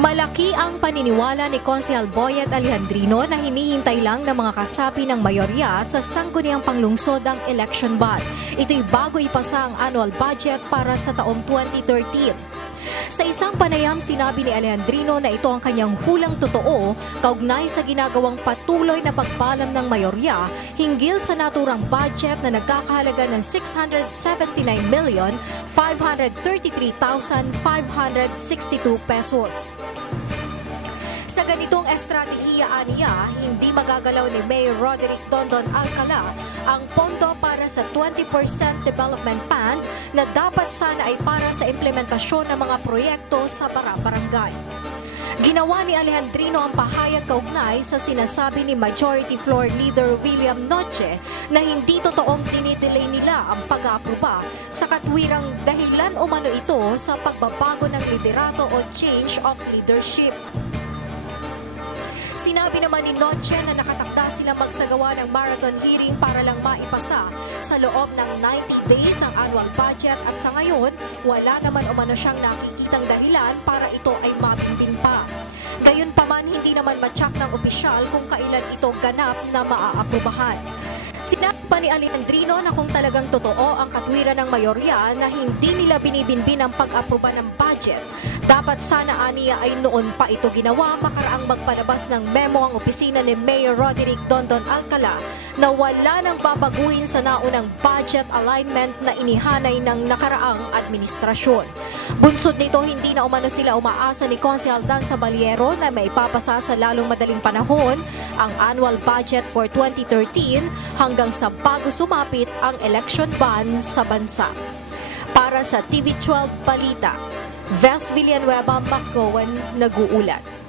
Malaki ang paniniwala ni Konsehal Boyet Alejandrino na hinihintay lang ng mga kasapi ng mayorya sa sangguniang panglungsod ang election bond. Ito'y bago ipasa ang annual budget para sa taong 2013. Sa isang panayam, sinabi ni Alejandrino na ito ang kanyang hulang totoo kaugnay sa ginagawang patuloy na pagpalam ng mayorya hinggil sa naturang budget na nagkakahalaga ng 679,533,562 pesos. Sa ganitong estratehiya aniya, hindi magagalaw ni Mayor Roderick Dondon Alcala ang pondo para sa 20% development fund na dapat sana ay para sa implementasyon ng mga proyekto sa barangay. Ginawa ni Alejandrino ang pahayag kaugnay sa sinasabi ni Majority Floor Leader William Noche na hindi totoong dinidelay nila ang pag-aaproba sa katwirang dahilan umano ito sa pagbabago ng liderato o change of leadership. Sinabi naman ni Noche na nakatakda silang magsagawa ng marathon hearing para lang maipasa sa loob ng 90 days ang annual budget at sa ngayon, wala naman umano siyang nakikitang dahilan para ito ay mabimbing pa. Gayunpaman, hindi naman matyak ng opisyal kung kailan ito ganap na maaaprubahan. Sinabi pa ni Alejandrino na kung talagang totoo ang katwiran ng mayorya na hindi nila binibinbin ang pag-aproba ng budget, dapat sana aniya ay noon pa ito ginawa makaraang magpalabas ng memo ang opisina ni Mayor Roderick Dondon Alcala na wala nang babaguhin sa naunang budget alignment na inihanay ng nakaraang administrasyon. Bunsod nito, hindi na umano sila umaasa ni Konsehal Dan Sabaliero na maipapasa sa lalong madaling panahon ang annual budget for 2013 hanggang sa bago sumapit ang election bond sa bansa. Para sa TV12 Balita, Ves Villanueva, McGowan, nag-uulat.